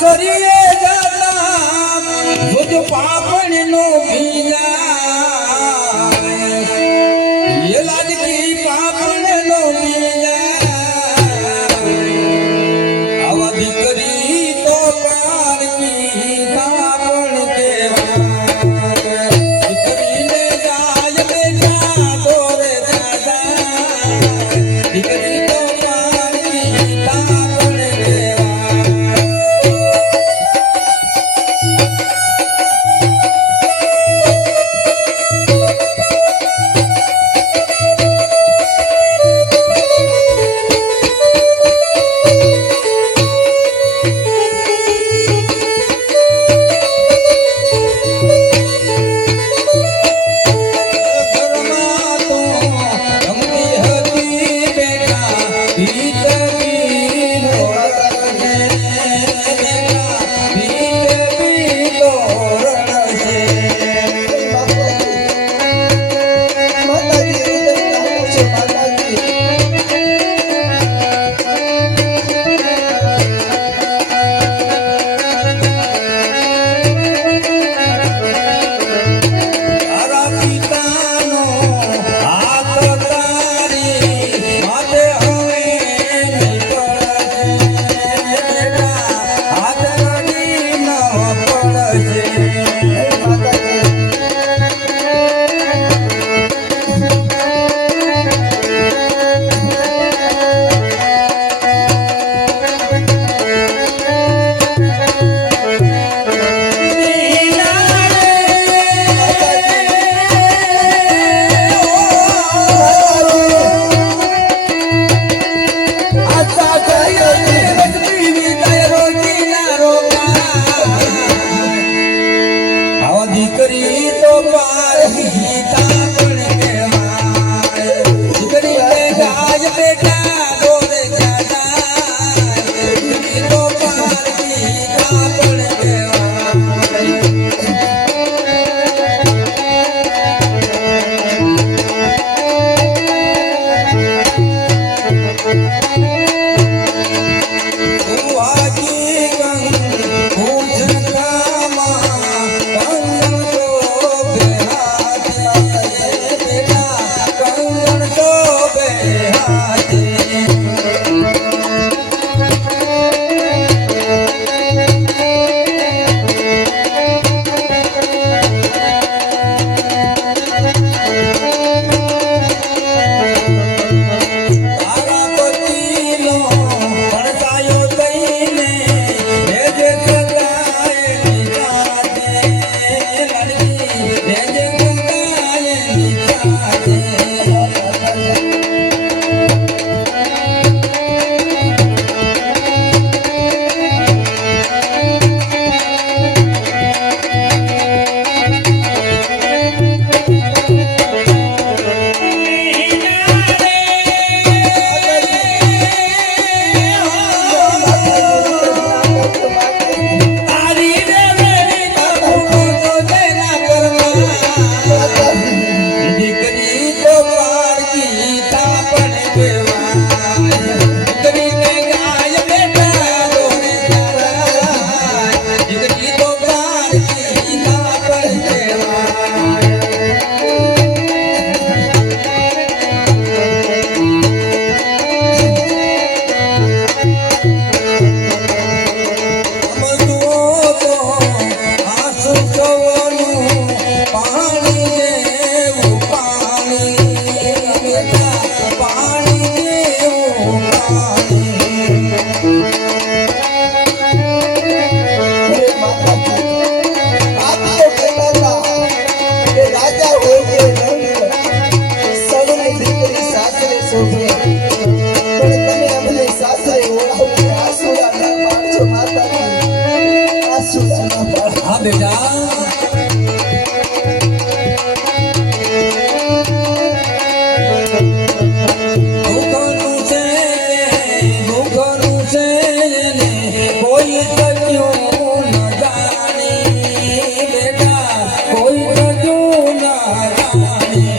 કરીએ ભુજ પાપણ નો ભીલા બેટા કોઈ કજુ ના જાણે.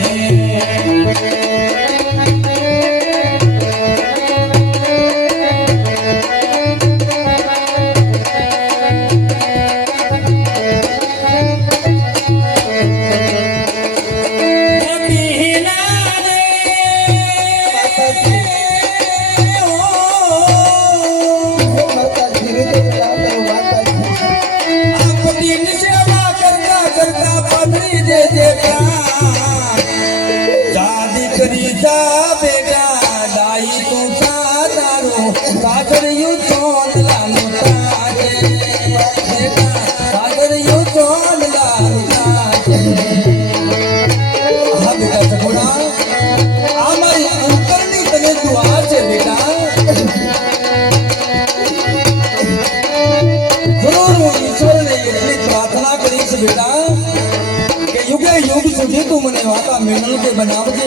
બનાવજે બનાવજે.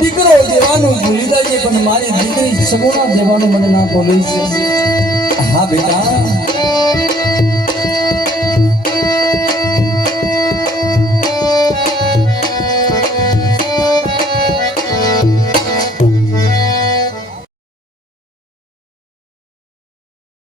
દીકરો દેવાનું ભૂલી જાય પણ મારી દીકરી સગુણા દેવાનું મને ના બોલી છે. હા બેટા.